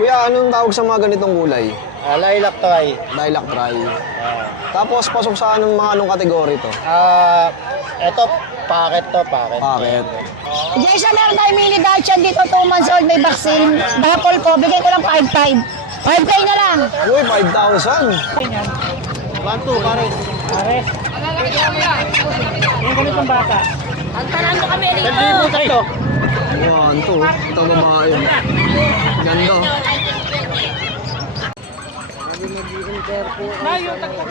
Kuya, anong tawag sa mga ganitong kulay? Lilac try. Lilac try. Tapos pasok sa anong kategory to? Eto, packet to, packet. Packet. Jason, meron tayo mini Dachshund dito, 2 months old, may vaccine. Dapol ko, bigay ko lang 5,500. 5K na lang. Uy, 5,000. 1-2, pares. Pares. Yung ganitong bata. Ang tanan mo kami dito. Tatlo. 1, 2. Ito babae. Ganda.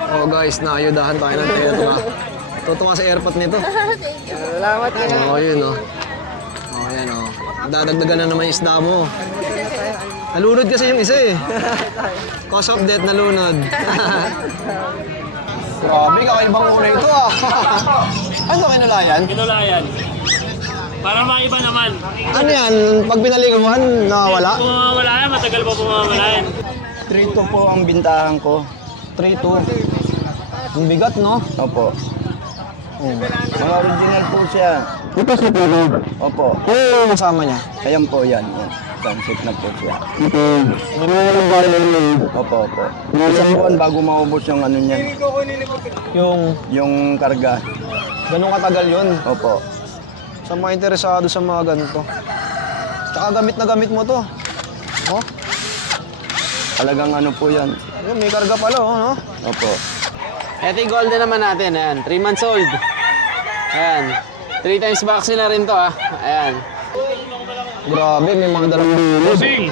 Oh guys, naayudahan tayo ng tetra. Tutunga sa airpot nito. Salamat ka. Oh, yun oh. Oh, yan oh. Dadagdagan na naman yung isda mo. Nalunod kasi yung isa eh. Cause of death, nalunod. Grabe, kakaibang una ito ah. Ano kinulayan? Kinulayan. Para maiba naman. Ano yan? Pag pinaliguan, nawawala? Kung mawawala yan, matagal pa pumawala yan. 3-2 po ang bintahan ko. 3-2. Ang bigat, no? Opo. Mga original po siya. Ito sa puro. Opo. Ano kasama niya? Ayan po yan. Sunset na po siya. Ito. Ano yung value? Opo, opo. Isang buwan bago maubos yung ano niyan. Yung karga. Ganun katagal yun. Opo. Sa mga interesado sa mga ganito. Tsaka gamit na gamit mo to. Oh, Talagang ano po yan. yun, may karga pala, oh, no? Opo. Ito yung golden naman natin, ayan, 3 months old. Ayan, 3 times vaccine na rin to, ah. Ayan. Grabe, may mga dalang dulo. Sing,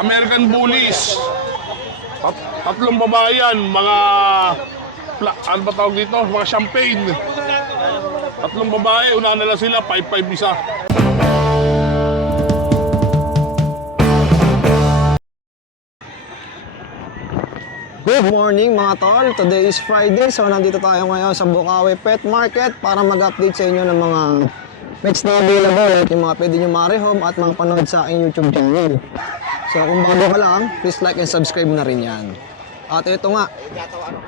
American Bullies. Tatlong babae yan, mga ano ba tawag dito? Mga champagne. Tatlong babae, una na lang sila, 5-5 isa. Good morning mga tol! Today is Friday, so nandito tayo ngayon sa Bukawi Pet Market para mag-update sa inyo ng mga pets na available at yung mga pwede nyo ma-rehome at mga panood sa aking YouTube channel. So kung bago ka lang, please like and subscribe na rin yan. At ito nga,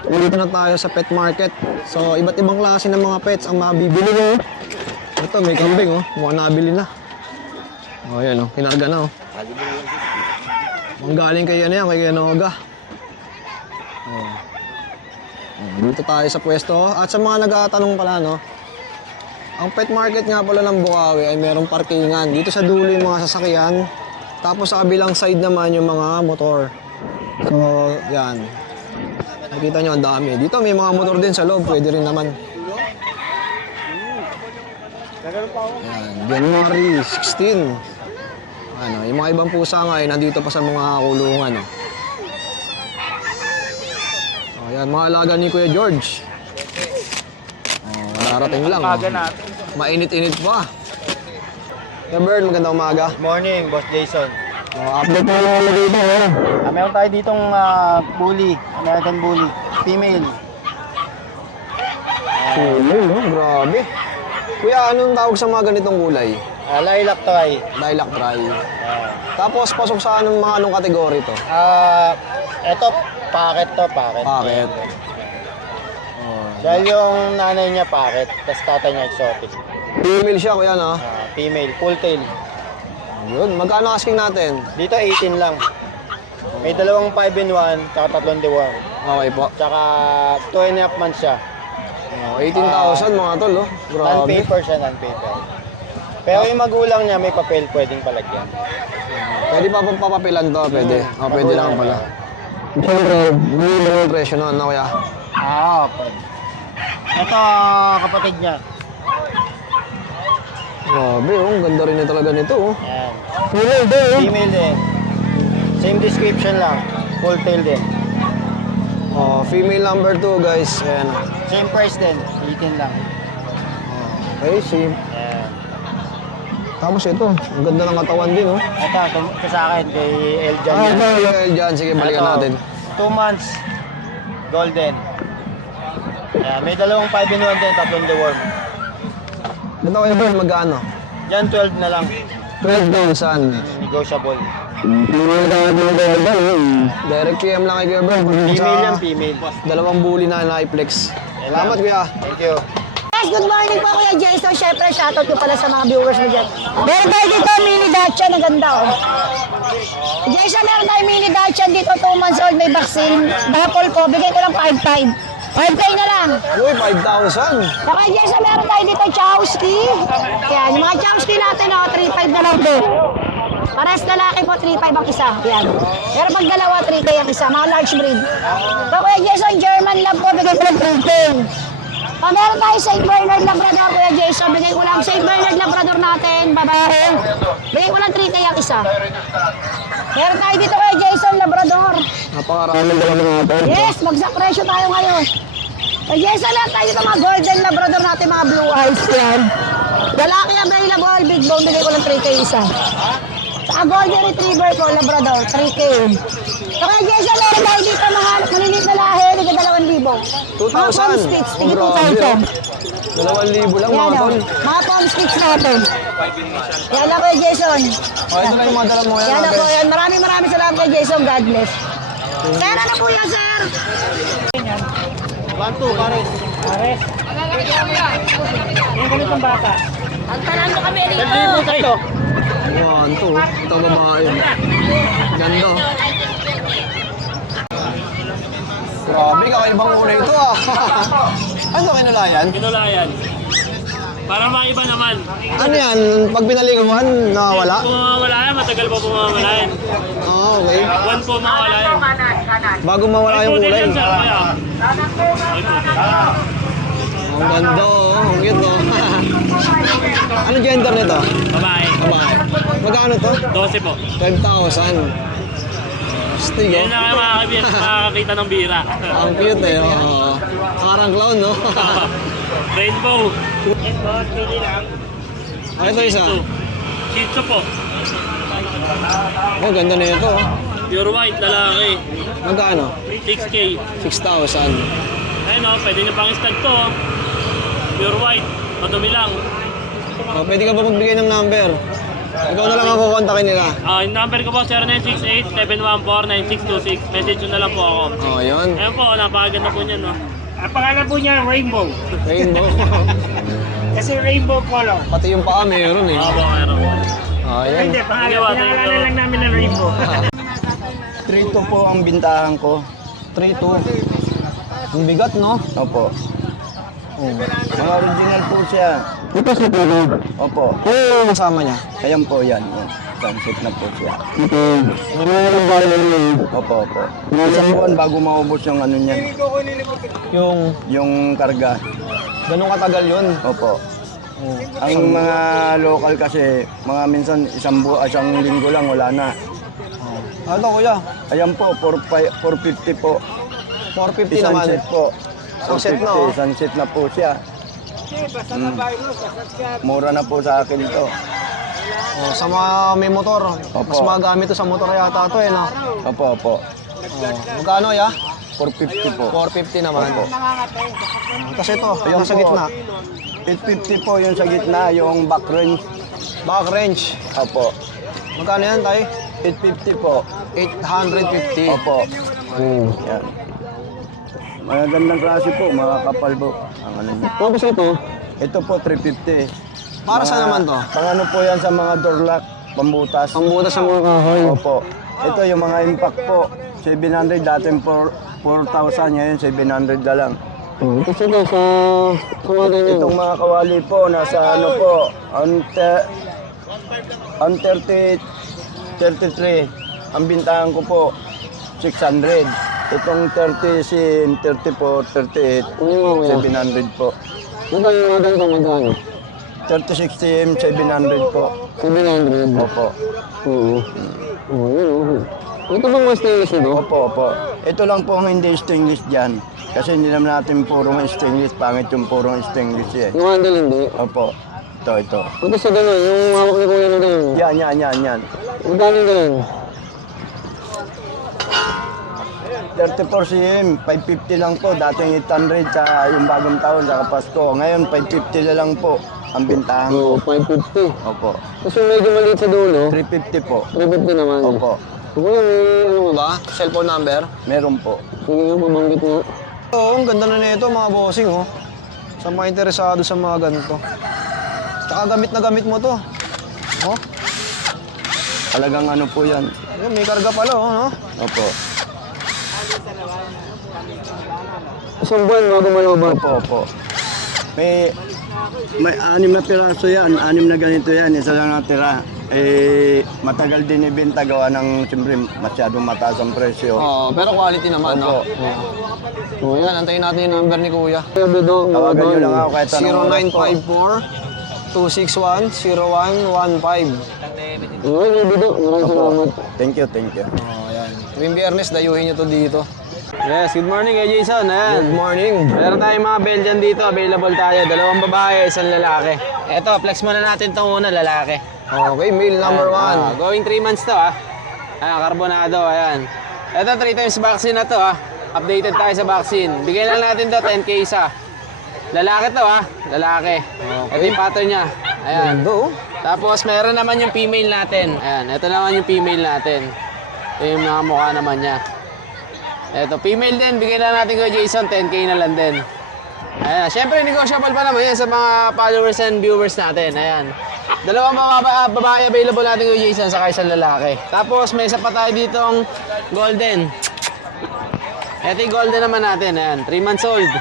dito na tayo sa pet market. So iba't ibang klase ng mga pets ang mabibili mo. Ito, may kambing oh, mukhang nabili na. Oh yan oh, kinarga na oh. Manggaling kay ano yan, kay Noga. Dito tayo sa pwesto. At sa mga nagtatanong pala, no, ang pet market nga pala ng Bukawi ay merong parkingan. Dito sa dulo yung mga sasakyan. Tapos sa kabilang side naman yung mga motor. So, yan. Nakita nyo, ang dami. Dito may mga motor din sa loob. Pwede rin naman. Yan. January 16. Ano, yung mga ibang pusa nga ay nandito pa sa mga kulungan. No? Ayan, mga alaga ni Kuya George. Darating lang. Mainit-init pa. Kuya Bird, magandang umaga. Morning, Boss Jason. Update mo lang dito. Meron tayo ditong bully, American bully, female. No? Grabe. Kuya, anong tawag sa mga ganitong kulay? Lilac try. Lilac try. Tapos, pasok sa anong kategory to? Eto, packet to, packet. Packet. Dahil yung nanay niya packet, tapos tatay niya exotic. Female siya, kuya, no? Female, full tail. Yun, magkano asking natin? Dito 18 lang. May dalawang 5-in-1, tsaka tatlong deworm. Okay po. Tsaka 2.5 months siya. 18,000 mga tol, oh. Grabe. Non-paper siya, non-paper. Pero yung magulang niya may papel pwedeng palagyan. Pwede pa papapilan to, pwede. Oh, pwede lang pala. Siyempre, hindi yung presyo noon, no, kuya? Pwede. Ito, kapatid niya. Grabe, oh. Ang ganda rin na talaga nito, oh. Ayan. Female din, oh. Female din. Same description lang. Full tail din. Oh, female number 2, guys. Ayan. Same price din. 18 lang. Okay, same. Ayan. Tapos ito, ang ganda ng katawan din, oh. Ito sa akin, kay Eljan yan. Ito, dyan. Sige, balikan natin. 2 months. Golden. Ayan, may dalawang 5-in-1 din, tatlong deworm. Ito kayo ba, magkano? Yan, 12 na lang. 12,000. Negotiable. Direct PM lang kay Kuya Bern. Female yan, female. Dalawang bully na na-flex. Salamat, kuya. Thank you. Guys, good morning po Kuya Jason. Siyempre, shoutout ko pala sa mga viewers mo dyan. Meron tayo dito, mini Dacia na ganda oh. Jason, meron tayo mini Dacia dito, 2 months old, may vaccine. Dapol po, bigay ko lang 5.5. 5K na lang. Uy, 5,000. Saka Jason, meron tayo dito, Chowski. Yan, yung mga Chowski natin, oh, 3.5 na lang po. Pares lalaki po, 3.5 ang isa. Yan. Pero pag dalawa, 3K ang isa. Mga large breed. So, Kuya Jason, German Lab po, bigay ko lang 3K. Meron tayo St. Bernard Labrador, Kuya Jason. Bigay ko lang St. Bernard Labrador natin, babae. Bigay ko lang 3K ang isa. Meron tayo dito, Kuya Jason, Labrador. Napakaraming dala natin. Yes, magsak presyo tayo ngayon. Kuya Jason, lang tayo dito mga Golden Labrador natin, mga blue eyes. Yan. Lalaki available, big bone, bigay ko lang 3K isa. Sa Golden Retriever po, Labrador, 3K. So, Kuya Jason, meron tayo dito mga maliliit na lahi, bigay 2,000. 2,000. Mga palm sticks, Oh, bigay grabe, 2,000. 2,000 lang, Yan mga o, tol. mga palm sticks natin. Yan lang Kuya Jason. Oh, ito na yung mga dala mo. Yan na po yan. Maraming salamat Kuya Jason. God bless. Sir, ano po yan, sir? 1-2, pares. Agtalan mo kami dito. Yan, ito. Ito babae. Ganda. Grabe, kakaibang kulay ito ah. Ano kinulayan? Pinulayan. Para maiba naman. Ano yan? Pag pinaliguan, nawawala? Kung mawawala yan, matagal pa pumawala yan. Ah, okay. 1 po mawala yan. Bago mawala yung Poodle kulay. yan, sir. Kaya. Ang ganda oh. Ang cute oh. Ano gender nito? Babae. Babae. Magkano to? 12 po. 12,000. Astig Yan oh. na kayo makakakita ng bira. Ang cute eh. Oh. Parang clown no? Rainbow. Ah, ito isa. Shih Tzu po. Oh, ganda na ito. oh. Pure white, lalaki. Magkano? 6K. 6,000. Ayun o, pwede nyo pang stag to. oh. Pure white. Madumi lang. Oh, pwede ka ba magbigay ng number? Ikaw na lang ang kukontakin nila. Yung number ko po, 0968-714-9626. Message nyo na lang po ako. Oh, yun. Ayun po, napakaganda po niyan. No? Ang pangalan po niya, Rainbow. Rainbow. Kasi rainbow color. Pati yung paa meron eh. Opo, meron. Oh, yun. Pinakalanan lang namin ng rainbow. 3-2 po ang bintahan ko. 3-2. Ang bigat, no? Opo. Oh. Mga original po siya. Ito si Pedro. Opo. Ano yung kasama niya? Ayan po yan. Sunset na po siya. Ito. Ano yung bayan yun? Opo, opo. Isang buwan bago maubos yung ano niyan. Yung karga. Ganun katagal yun. Opo. Oh. Ang mga local kasi, mga minsan isang linggo lang wala na. Ano kuya? Ayan po, 450 po. 450 Isang naman. set po. Isang set na, oh. Isang set na po siya. Mura na po sa akin to. Oh, sa mga may motor. Mas Opo. magamit to sa motor yata to eh, no? Opo, opo. Oh. Magkano ya? 450 po. 450 naman. Opo. Tapos ito, Ayun yung sa po. gitna. 850 po yung sa gitna, yung back range. Back range. Opo. Magkano yan, tay? 850 po. 850. Opo. Yan. Magandang klase po, mga kapal po. Ang ano niya. Tapos ito, Ito po, 350. para saan naman to? Pang ano po yan sa mga door lock, pambutas. Pambutas sa mga kahoy. Opo. Ito yung mga impact po. 700 dating 4,000 ngayon 700 na lang. Tapos ito sa mga ganyan. Itong mga kawali po nasa ano po, on 33. Ang bintahan ko po 600. Itong 30 sim, 34, 38, 700 po. Ito yung mga ganito magkano? 36 sim, 700 po. 700. Opo. Oo. Oo, yun. Ito bang mas stainless ito? Opo, opo. Ito lang po ang hindi stainless dyan. Kasi hindi naman natin purong stainless. Pangit yung purong stainless eh. Yung handle hindi? Opo. Ito. Ito sa gano'n, yung hawak ni kuya na gano'n. Yan. Magkano gano'n? 34 cm, 550 lang po. Dating 800 sa yung bagong taon sa Pasko. Ngayon, 550 na lang po ang bintahan Oo, ko. 550. Opo. Tapos yung medyo maliit sa dulo, 350 po. 350 naman. Opo. Kuya, may ano mo ba? Cellphone number? Meron po. Sige nga, pabanggit mo. Oo, ang ganda na nito mga bossing, oh. Sa mga interesado sa mga ganito. Tsaka gamit na gamit mo to. Oh, Talagang ano po yan. ayun, may karga pala, oh, no? Opo. Isang buwan bago malubad. Opo. May 6 na piraso yan, 6 na ganito yan, isa lang natira. Matagal din ibenta gawa ng siyempre masyadong mataas ang presyo. Oo, pero quality naman, no? Opo. Oo, yan, antayin natin yung number ni Kuya. Kuya Bedong, Tawagan nyo lang ako kahit anong oras po. 0954-261-0115. Oo, Kuya Bedong, maraming salamat. Thank you, thank you. Oo, yan. Tuwing biyernes, dayuhin nyo to dito. Yes, good morning kay Jason. Ayan. Good morning. Meron tayong mga Belgian dito, available tayo. 2 babae, 1 lalaki. Eto, flex muna natin itong una, lalaki. Okay, male number 1. Going 3 months to Ayan, carbonado, ayan. Eto, 3 times vaccine na to Updated tayo sa vaccine. Bigyan lang natin to 10K isa. Lalaki to lalaki. Ito yung pattern niya. Ayan. Gando, oh. Tapos meron naman yung female natin. Ayan, ito naman yung female natin. Ito yung mga mukha naman niya. Ito, female din. Bigyan lang natin ko Jason, 10K na lang din. Ayan, syempre negotiable pa naman yan sa mga followers and viewers natin. Ayan. 2 babae available natin ko Jason, saka 1 lalaki. Tapos may isa pa tayo ditong golden. Ito yung golden naman natin. Ayan, 3 months old.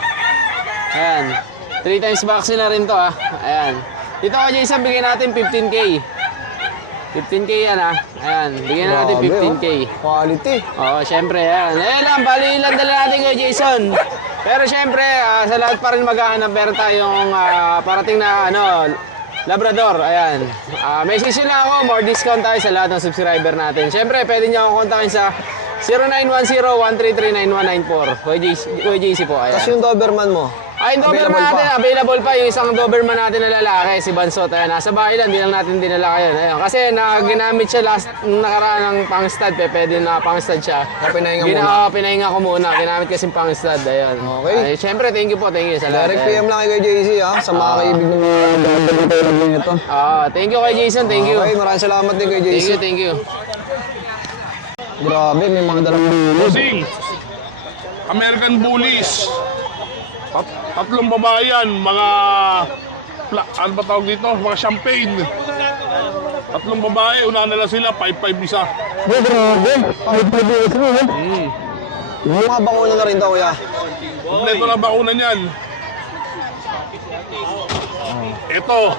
Ayan. 3 times vaccine na rin to Ayan. Dito ko Jason, bigyan natin 15K. 15K yan Ayan, bigyan na natin Grabe, 15K. Quality. Oo, syempre yan. Ayan lang, bali lang dala natin kay Jason. Pero syempre, sa lahat pa rin maghahanap, meron tayong parating na Labrador. Ayan. Message nyo lang ako, more discount tayo sa lahat ng subscriber natin. Syempre, pwede nyo ako kontakin sa 0910-133-9194. Kuya JC po, ayan. Tapos yung Doberman mo. Ay, yung Doberman Available natin, pa. available pa. Yung isang Doberman natin na lalaki, si Bansot. Ayan, nasa bahay lang, di lang natin dinala kayo. Ayan, kasi ginamit siya nung nakaraan ng pang-stud. Pwede na pang-stud siya. Kaya pinahinga muna. Pinahinga ko muna. Ginamit kasi pang-stud. Ayan. Okay. Ay, syempre, thank you po. Thank you sa lahat. Direct PM lang kay JC, sa mga kaibig ng mga ganda nito. Thank you kay Jason. Thank you. Okay, maraming salamat din kay Thank JC. you, thank you. Grabe, may mga dalang dulo. Bossing, American Bullies. 3 babae yan, mga ano ba tawag dito? Mga champagne. 3 babae, una na lang sila, 5-5 isa. Grabe, kahit pa dito, Yung mga bakuna na rin daw, kuya. Kompleto na bakuna niyan. Ito,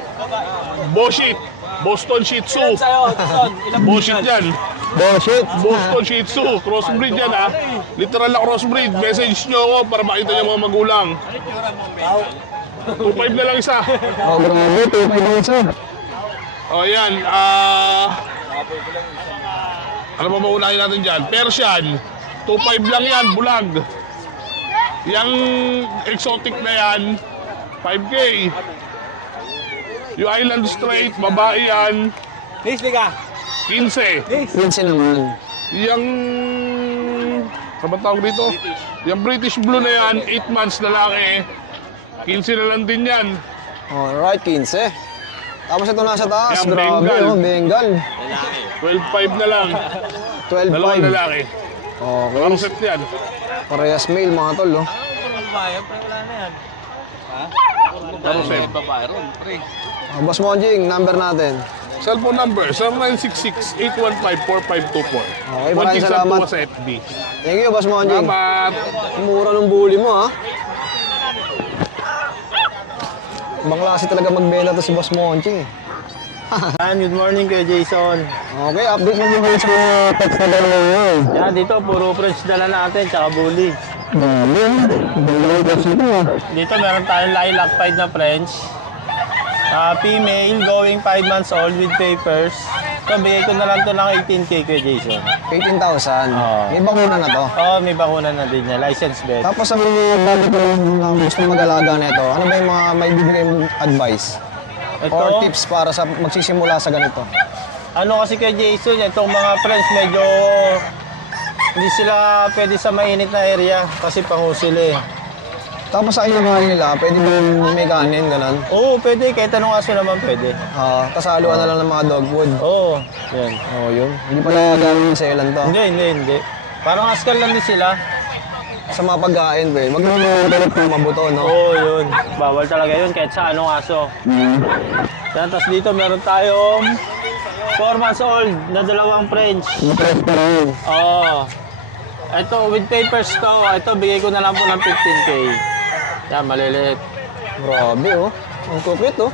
Boshit, Boston Shih Tzu. Boshit yan. Bullshit. Boston Shih Tzu, crossbreed yan Literal na crossbreed. Message nyo ako para makita niyo mga magulang. 2.5 na lang isa. Oh, grabe, 2.5 na isa. O yan, ano ba maunahin natin dyan? Persian, 2.5 lang yan, bulag. Yang exotic na yan, 5K. Yung Island Straight, babae yan, 15. Minsan naman. Yung, ano ba tawag dito? Yung British Blue na yan, 8 months lalaki, 15 na lang din yan. Alright, 15. Tapos ito nasa taas, Yan, grabe, Bengal. Bengal. 12.5 na lang, 12.5. dalawang lalaki. Okay, Parang set yan. parehas male mga tol, Parang set. Boss Monjing, number natin. Cellphone number 0966-815-4524. Okay, maraming salamat. Sa FB. Thank you, Boss Monjing. Salamat. Mura ng bully mo, Ibang klase talaga magbenta to si Boss Monjing. Good morning kay Jason. Okay, update mo muna sa mga text na dalawa ngayon. Yan, dito puro French dala natin, tsaka bully. Grabe, dalawa kasi ito, Dito meron tayong lilac pied na French. Female, going 5 months old with papers. So, bigay ko na lang to ng 18K kay Jason. 18,000. Oo. May bakuna na to. Oo, may bakuna na din niya. License vet. Tapos sa mga bago ko lang gusto mag-alaga nito, ano ba yung mga may bibigay mong advice? Ito, Or tips para sa magsisimula sa ganito? ano kasi kay Jason, itong mga friends medyo hindi sila pwede sa mainit na area kasi pangusil Tapos sa inyo nila, pwede mo may kanin, ganun. Oo, pwede. Kahit anong aso naman pwede. Tapos haluan na lang ng mga dog food. Oo, yan. Yun. Hindi pala gano'n sa ilan to. Hindi. Parang askal lang din sila. sa mga pagkain, pre. Wag naman mga ng mabuto, no? Oo, yun. Bawal talaga yun kahit sa anong aso. Yan, tapos dito meron tayong 4 months old na dalawang French. Fresh pa rin. Oo. Ito, with papers to. Ito, bigay ko na lang po ng 15K. Yan, maliliit. Grabe, oh. Ang cute, oh.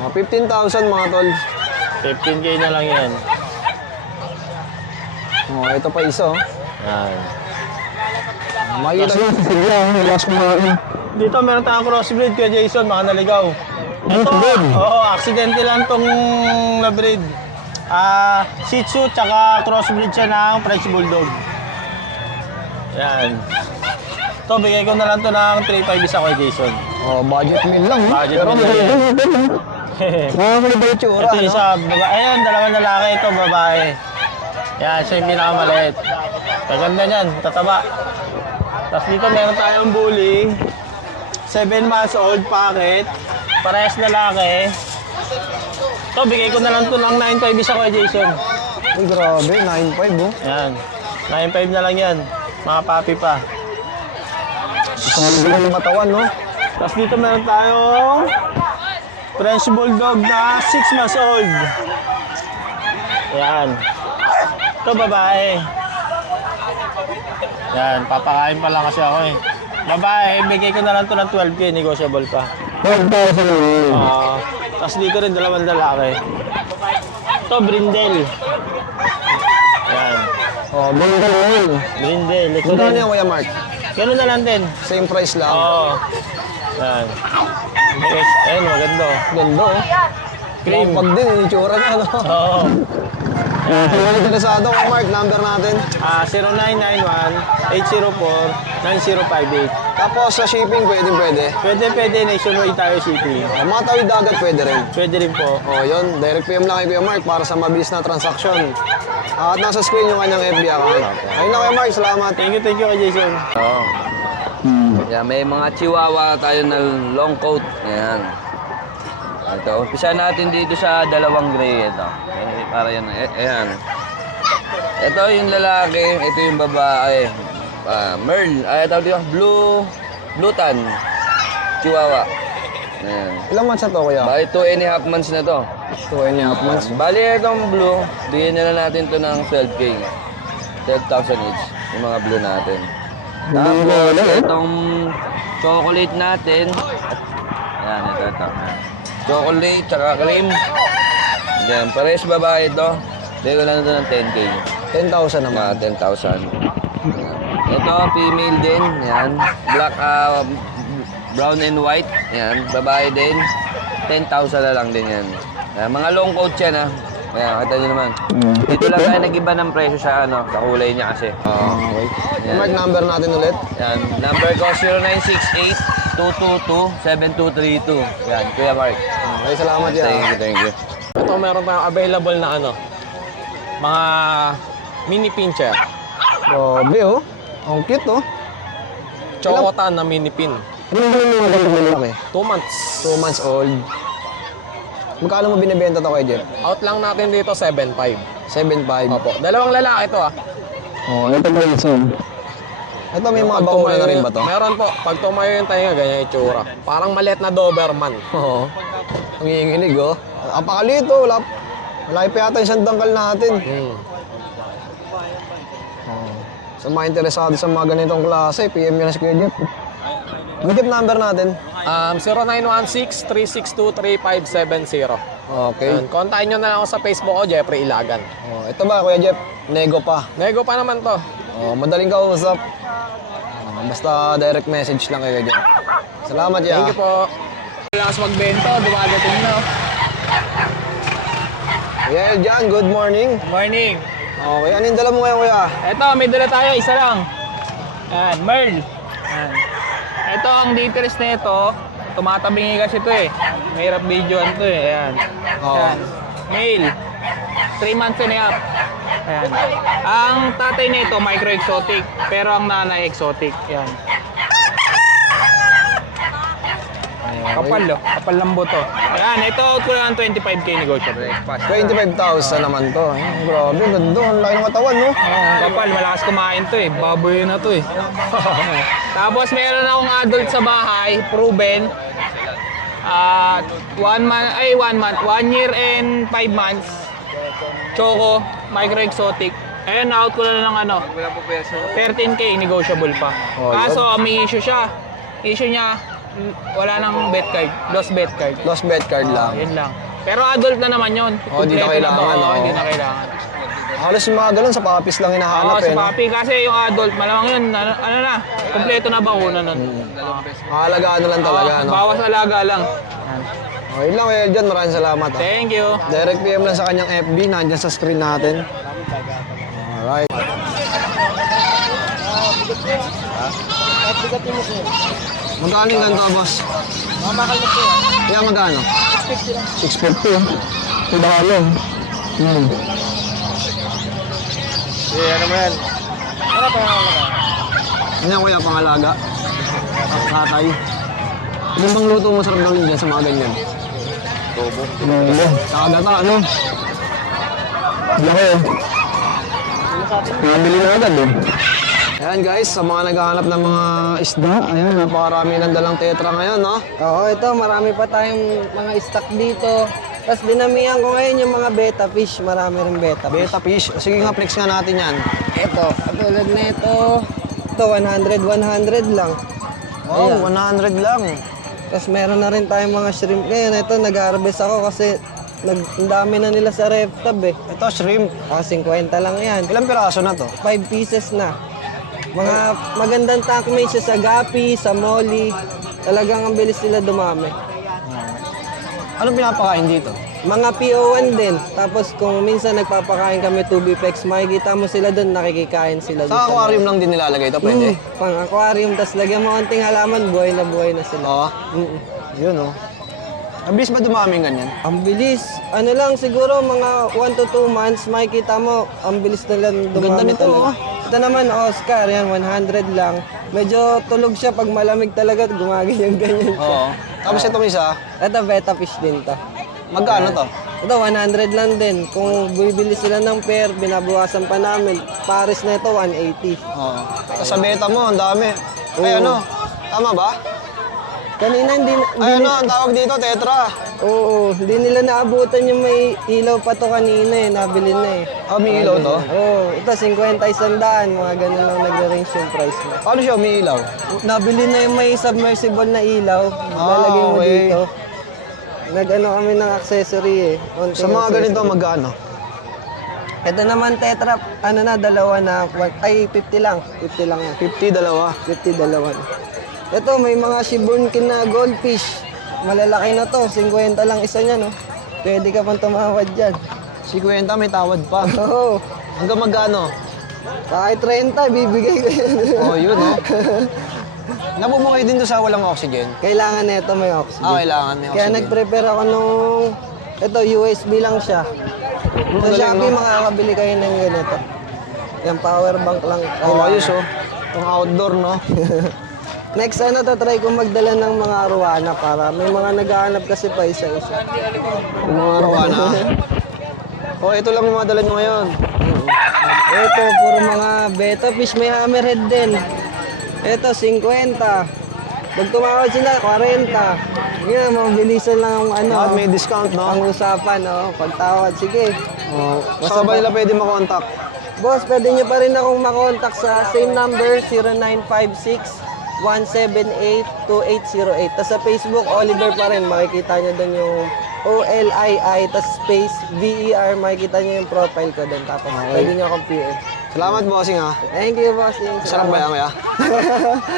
Mga 15,000 mga tol. 15K na lang yan. Oh, ito pa isa, oh. Yan. Makikita nyo sila, last kumain. Dito meron tayong crossbreed kay Jason, baka naligaw. Ito, oo, aksidente lang tong na-breed. Shih Tzu, tsaka crossbreed siya ng French Bulldog. Yan. Ito, bigay ko na lang to ng 3.5 isa kay Jason. Oh, budget meal lang, oh. Budget Pero meal lang yan. maganda, oh. Mga ba yung tsura, Ito no? isa, babae. Ayan, dalawang lalaki, ito babae. Yan, siya yung pinakamaliit. Kaganda niyan, tataba. Tapos dito meron tayong bully. 7 months old packet. Parehas lalaki. Ito, bigay ko na lang ito ng 9.5 isa kay Jason. Uy, grabe, 9.5, oh. Yan. 9.5 na lang yan. Mga papi pa. Isang mabilang ng matawan, no? Tapos dito meron tayong French Bulldog na 6 months old. Yan. Ito babae. Yan, papakain pa lang kasi ako eh. Babae, bigay ko na lang ito ng 12K, negotiable pa. 12,000, Tapos dito rin dalawang lalaki. Ito, Brindle. Yan. Oh, ganda rin. Brindle. Ito Ganda rin. niya, Kuya Mark. Ganun na lang din. Same price lang. Oo. Yan. Okay. Ayun, maganda. Ganda, oh. Cream. Pag din, yung tsura niya, no? Oo. Kung ano interesado, Kuya Mark, number natin. 0991-804-9058. Tapos sa shipping, pwede. Pwede, nationwide tayo shipping. Mga tawid dagat, pwede rin. Pwede rin po. Oh, yun. Direct PM lang kay Kuya Mark para sa mabilis na transaksyon. At nasa screen yung kanyang FB account. Ayun na, Kuya Mark. Salamat. Thank you kay Jason. Oo. Yan, may mga chihuahua tayo na long coat. Yan. Ito, umpisa natin dito sa dalawang gray. Ito. Para yan. Ayan. Ito yung lalaki. Ito yung babae. Merl. Ito dito, blue tan. Chihuahua. Ayan. Ilang months na to, Kuya? Bali, 2.5 months na to. 2.5 months. Bali, itong blue, bigyan na natin to ng 12K. 12,000 each. Yung mga blue natin. Tapos, itong chocolate natin. Yan, ito. Chocolate, tsaka cream. Yan, pares babae ito. Bigyan ko lang ito ng 10K. 10,000 naman. Mga 10,000. Ito, female din. Yan. Black, brown and white. Yan. Babae din. 10,000 na lang din yan. Yan. Mga long coat yan, ha. Ayan, kita nyo naman. Dito lang tayo nag-iba ng presyo sa, sa kulay niya kasi. Okay. Yan. Mark, number natin ulit. Yan. Number ko, 0968-222-7232. Yan, Kuya Mark. Okay, salamat yan. Thank you. Ito meron tayong available na mga mini pincher. Grabe, oh. Ang cute, oh. Chocotan na mini pin. Ano ba yung mga ganda malaki? 2 months. 2 months old. Magkano mo binibenta to kay Jeff? Out lang natin dito 7.5. 7.5. Opo. Dalawang lalaki ito Oh, ito ba yun, son? Ito may mga bakuna na rin ba to? Meron po. Pag tumayo yung tayo, ganyan yung itsura. Parang maliit na Doberman. Oo. Ang iinginig, oh. Apakalito, wala pa yata yung sandangkal natin. Oh. Sa mga interesado sa mga ganitong klase, PM nyo na si Kuya Jeff. Ang Jeff number natin? 0916-362-3570. Okay. Yan. Kontakin nyo na lang ako sa Facebook ko, Jeffrey Ilagan. Oh, ito ba, Kuya Jeff? Nego pa. Nego pa naman to. Oh, madaling kausap. Basta direct message lang kay Kuya Jeff. Salamat, ya. Thank you po. Lakas magbento, dumadating na. Kuya Eljan, good morning. Morning. Okay, anong dala mo ngayon, Kuya? Ito, may dala tayo, isa lang. Ayan, Merl. Ayan. Ito, ang details na ito, tumatabingi kasi ito eh. Mahirap videoan ito eh. Ayan. Oo. Ayan. Male. 3 months and a half. Ayan. Ang tatay nito, micro-exotic. Pero ang nanay, exotic. Ayan. Ayan. Kapal oh. Kapal ng buto. Ayan, ito out ko lang 25k negotiable. Pass. 25,000 naman to. Grabe, ganda. Ang laki ng katawan, no? Kapal, malakas kumain to eh. Baboy na to eh. Tapos meron akong adult sa bahay, proven. 1 year and 5 months. Choco, micro exotic. Ayun, out ko na ng 13k negotiable pa. Kaso may issue siya. Issue niya, wala nang bet card. Lost bet card. Lost bet card lang. Yun lang. Pero adult na naman yun. Di na Kumpleto kailangan, ba? no? Hindi na kailangan. Halos yung mga ganun sa papis lang hinahanap, Oo, sa no? papi. Kasi yung adult, malamang yun, ano na, kumpleto na bakuna nun. Mahalagaan na lang talaga, no? Bawas alaga lang. Okay lang, Kuya John. Maraming salamat, ha? Thank you. Direct PM lang sa kanyang FB. Nandiyan sa screen natin. Alright. Magkano yung ganito, boss? Kaya magkano? 650. Pidalo. Ano mo yan? Ano yan, kuya, pangalaga? Tatay. Ano bang luto mo sarap ng dyan sa mga ganyan? Tobo. Nakagata, ano? Laki, oh. Nabili na agad, eh. Ayan guys, sa mga naghahanap ng mga isda, ayan, napakarami ng dalang tetra ngayon, no? Oo, ito, marami pa tayong mga stock dito. Tapos dinamihan ko ngayon yung mga beta fish. Marami rin beta fish. Beta fish. Sige nga, flex nga natin yan. Ito, katulad na ito. Ito, 100 lang. Wow, 100 lang. Tapos meron na rin tayong mga shrimp. Ngayon, ito, nag-harvest ako kasi ang dami na nila sa ref tab eh. Ito, shrimp. 50 lang yan. Ilang piraso na to? 5 pieces na. Mga magandang tank mate siya sa gapi, sa molly. Talagang ang bilis nila dumami. Anong pinapakain dito? Mga PO1 din. Tapos kung minsan nagpapakain kami 2B Pex, makikita mo sila doon, nakikikain sila. Sa aquarium lang din nilalagay ito, pwede? Pang aquarium, tapos lagyan mo konting halaman, buhay na sila. Oo. Yun, oh. Mabilis ba dumami ganyan? Ang bilis. Ano lang, siguro mga 1 to 2 months, makikita mo, ang bilis nila dumami. Ganda nito, talaga. oh. Ito naman, Oscar, yan, 100 lang. Medyo tulog siya pag malamig talaga, gumaganyan-ganyan siya. Oo. Tapos itong isa, Ito, beta fish din to. magkano to? Ito, 100 lang din. Kung bibili sila ng pair, binabawasan pa namin. Pares na ito, 180. Oo. Tapos sa beta mo, ang dami. Ay, ano? Tama ba? Kanina hindi, Ay, ano? Ang tawag dito, tetra. oo, hindi nila naabutan yung may ilaw pa to kanina eh, nabili na eh. Ah, may ilaw to? Oo, ito 50 100, mga ganun lang nag-range yung price mo. Paano siya umiilaw? Nabili na yung may submersible na ilaw, lalagay mo okay. dito. Nag-ano kami ng accessory eh. Sa mga ganito, magkano? Ito naman tetra, ano na, dalawa na, ay 50 lang. 50 lang yan. 50, dalawa. 50 dalawa na. Ito, may mga shibunkin na goldfish. Malalaki na to, 50 lang isa niya, no? Pwede ka pang tumawad dyan. 50, may tawad pa. Oo. Hanggang magkano? Kahit 30, bibigay ko yan. Oh, yun, oh. Nabumuhay din doon sa walang oxygen. Kailangan na ito may oxygen. Kailangan may Kaya oxygen. nag-prepare ako nung... Ito, USB lang siya. Sa galing, Shopee, no? makakabili kayo ng ganito. Yan, power bank lang. Oh, kailangan. ayos, oh. Itong outdoor, no? Next, try ko magdala ng mga arwana para may mga naghahanap kasi pa isa-isa. Yung mga arawana. Oh, ito lang yung mga dala nyo ngayon. Ito, puro mga beta fish. May hammerhead din. Ito, 50. Pag tumawad sila, 40. Yan, mabilisan lang ang ano. Lahat may discount, no? Pang-usapan, oh. Pagtawad, sige. Oh, saan ba nila pwede makontak? Boss, pwede nyo pa rin akong makontak sa same number, 0956-178-2808. Tapos sa Facebook, Oliver pa rin. Makikita nyo doon yung OLII, tapos space VER. Makikita nyo yung profile ko doon. Tapos pwede nyo akong PM. Salamat, bossing, ha? Thank you, bossing. Sarap ba yan, kuya?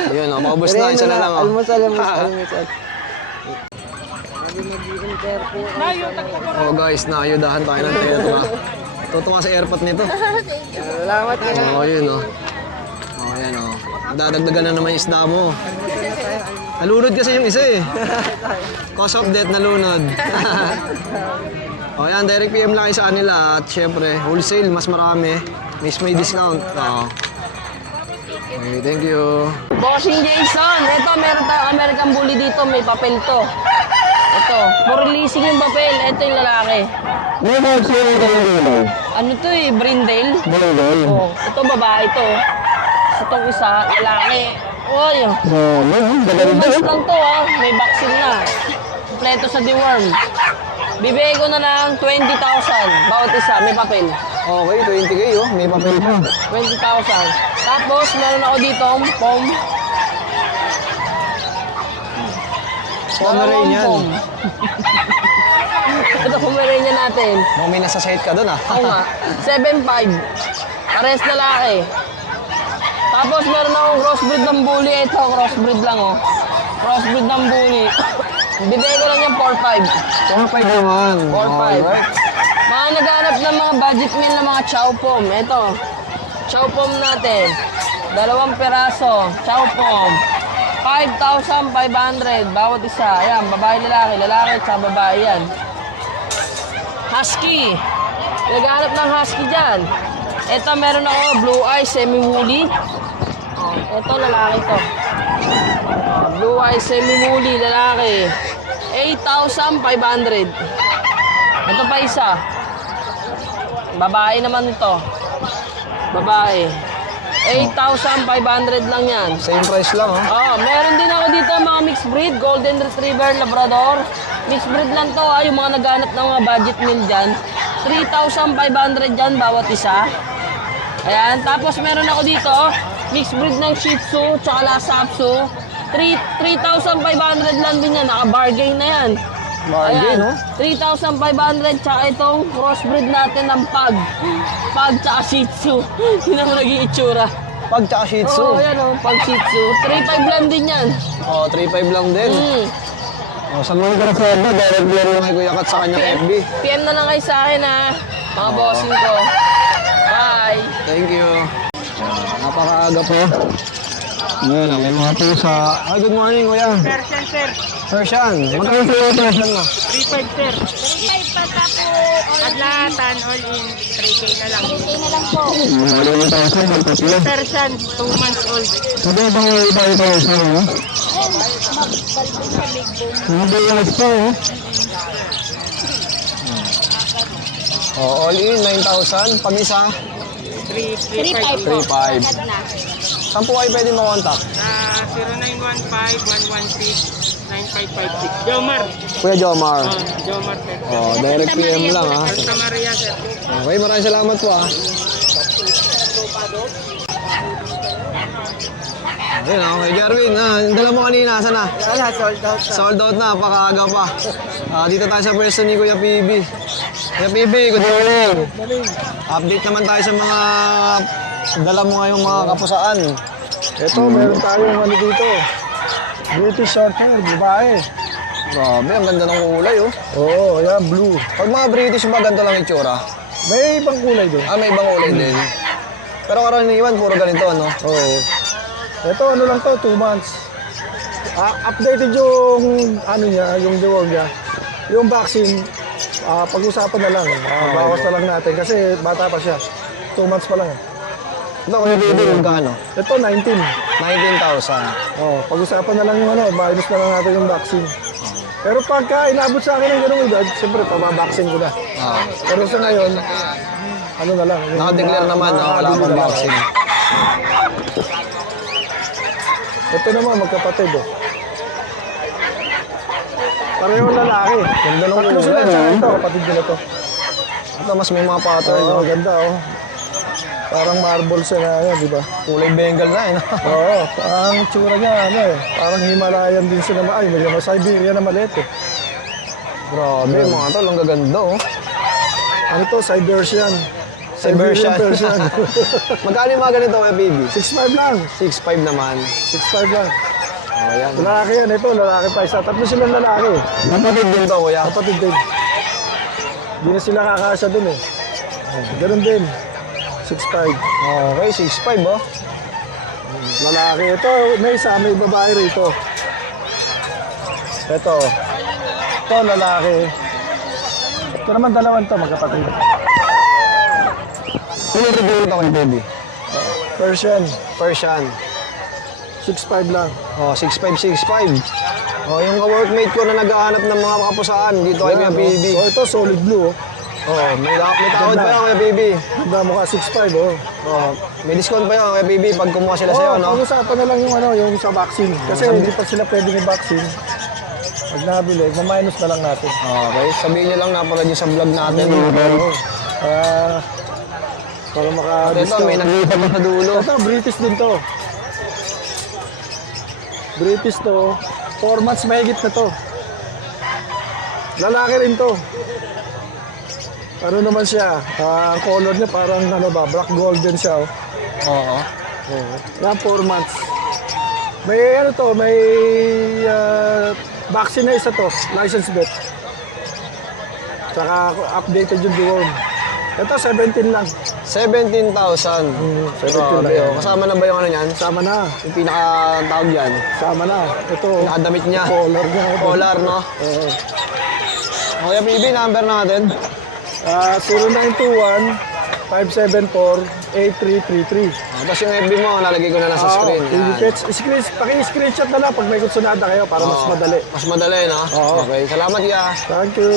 Ayun, oh. Maubos na. Isa na lang, oh. Almusal. Oh, guys, naayudahan tayo ng tetra. Tutunga sa airpot nito. Salamat ka. Oh, yun, oh. Oh, yan, oh. Dadagdagan na naman yung isda mo. Nalunod kasi yung isa, eh. Cause of death, nalunod. Oh, yan, direct PM lang kayo sa kanila. At syempre, wholesale, mas marami. May discount. Oo. Okay, thank you. Bossing Jason, ito meron tayong American Bully dito, may papel to. Ito, for releasing yung papel, ito yung lalaki. May vaccine ito yung dito. Ano to eh, Brindale? Bulldog. Oh, ito babae to. Itong isa, lalaki. Oy, Galing months lang to may vaccine na. Kompleto sa deworm. Bibigay ko na ng 20,000 bawat isa, may papel. Okay, 20K oh. May papel pa. 20,000. Tapos, meron ako dito, pom. Pomeranian. Pom. Ito, Pomeranian natin. Mukhang may nasa site ka dun ah. Oo nga. 7.5. Pares lalaki. Tapos meron akong crossbreed ng bully. Ito, crossbreed lang oh. Crossbreed ng bully. Bigay ko lang yung 4.5. 4.5 naman. 4.5. Alright. Mga naghanap ng mga budget meal na mga chow pom. Ito. Chow pom natin. 2 peraso. Chow pom. 5,500 bawat isa. Ayan, babae lalaki. Lalaki at babae yan. Husky. Naghanap ng husky dyan. Ito meron ako, blue eyes, semi-woolly. Ito, lalaki to. Blue eyes, semi-woolly, lalaki. 8,500. Ito pa isa. Babae naman ito. Babae. 8,500 lang yan. Same price lang oh. Meron din ako dito mga mixed breed, Golden Retriever, Labrador. Mixed breed lang to yung mga naghanap ng mga budget meal dyan. 3,500 dyan bawat isa. Ayan, tapos meron ako dito, mixed breed ng Shih Tzu, tsaka Lhasa Apso. 3,500 lang din yan, naka-bargain na yan. Bargain oh. 3,500 tsaka itong crossbreed natin ng Pug. Pug tsaka Shih Tzu. Yun ang naging itsura. Pag tsaka Shih Tzu. Oo, yan o, Pug Shih Tzu. 3,500 lang din yan. Oh, 3.5 lang din. Oh, sa mga grafado, direct laro lang kay Kuya Kat sa kanyang FB. PM na lang kayo sa akin ha, mga bossing ko. Bye! Thank you. Napakaaga po. Ngayon, may mga pusa. Good morning, Kuya. Persian, sir. Persian. Magkano sa iyo, Persian mo? 3.5, sir. 3.5 pa po. Adlatan, all in. 3K na lang. 3K na lang po. Ano tayo sa mga tatlo? Persian, 2 months old. Sabi bang iba ito sa iyo? Hindi yung pa eh. Oh, all in, 9,000. Pag isa, 3.5 po. 3.5. Saan po kayo pwede makontak? 0915-116-9556. Jomar. Kuya Jomar. Jomar, sir. Oh, direct PM lang ha. Santa Maria, sir. Okay, maraming salamat po ah. Ayun okay, Jarwin. Dala mo kanina, saan na? Wala, sold out. Sold out na, pakaaga pa. Dito tayo sa pwesto ni Kuya PB. Kuya PB, good morning. Update naman tayo sa mga dala mo ngayong mga kapusaan. Ito, meron tayong ano dito. British Shorthair, babae. Grabe, ang ganda ng kulay oh. Oo, ayan, blue. Pag mga British ba, ganito lang itsura? May ibang kulay din. May ibang kulay din. Pero karaniwan, puro ganito ano? Oo. Ito, ano lang to, 2 months. Updated yung, ano niya, yung deworm niya. Yung vaccine, pag-usapan na lang. Bawas na lang natin kasi bata pa siya. 2 months pa lang. Ito, Kuya PB, magkano? Ito, 19. 19,000. Pag-usapan na lang yung ano, minus na lang natin yung vaccine. Pero pagka inabot sa akin ng ganung edad, siyempre, pababaksin ko na. Pero sa ngayon, ano na lang. Naka-declare naman, wala pang vaccine. Ito naman, magkapatid oh. Parehong lalaki. Ganda ng Tatlo sila, kulay, tsaka no? ito, kapatid nila to. Ito, mas may mga pattern. Oo, ganda oh. Parang marble siya na yan, di ba? Kulay Bengal na eh. No? Oo, ang tsura niya, ano eh. Parang Himalayan din sila. Ay, may mga Siberia na maliit eh. Grabe, mga tol, ang gaganda oh. Ano to? Siberian. Siberian. Persian. Magkano yung mga ganito, Kuya PB? 6'5 lang. 6.5 naman. 6'5 lang. Oh, yan. Lalaki yan, ito, lalaki pa isa. Tatlo silang lalaki. Kapatid din to, Kuya. Kapatid din. Hindi na sila kakasya dun eh. Ganun din. 6'5. Okay, 6.5 oh. Lalaki. Ito, may isa, may babae rito. Ito. Ito, lalaki. Ito naman dalawan to, magkapatid. Ano yung review ito, Kuya PB? Persian. Persian. 6'5 lang. Oh, 6'5". Oh, yung ka-workmate ko na naghahanap ng mga kapusaan dito kay Kuya Ayan, PB. oh. So ito, solid blue. Oh. Oh, may tawad pa yan Kuya PB. Ganda mukha 6'5 oh. Oh, may discount pa yan Kuya PB pag kumuha sila sa'yo, no? Pag-usapan na lang yung yung sa vaccine. Kasi hindi pa sila pwedeng i-vaccine. Pag nabili, ma-minus na lang natin. Okay, sabihin nyo lang napanood nyo sa vlog natin. Para Ito, maka-discount. may naglipat pa sa dulo. Ito, British din to. British to. 4 months mahigit na to. Lalaki rin to. Ano naman siya? Ang color niya parang black golden siya. Oh. Oo. Yan, 4 months. May may vaccine na isa to, license vet. Tsaka updated yung deworm. Ito, 17 lang. 17,000. 17 Grabe, lang. oh. Kasama na ba yung ano niyan? Sama na. Yung pinaka-tawag yan? Sama na. Ito, Pinakadamit niya. color niya. Polar, no? Oo. Kuya PB, number natin. 0921-574-8333. Tapos yung FB mo, lalagay ko na lang sa screen. Yan. Paki-screenshot na lang pag may gusto na kayo para mas madali. Mas madali, no? Oo. Okay, salamat ya. Thank you.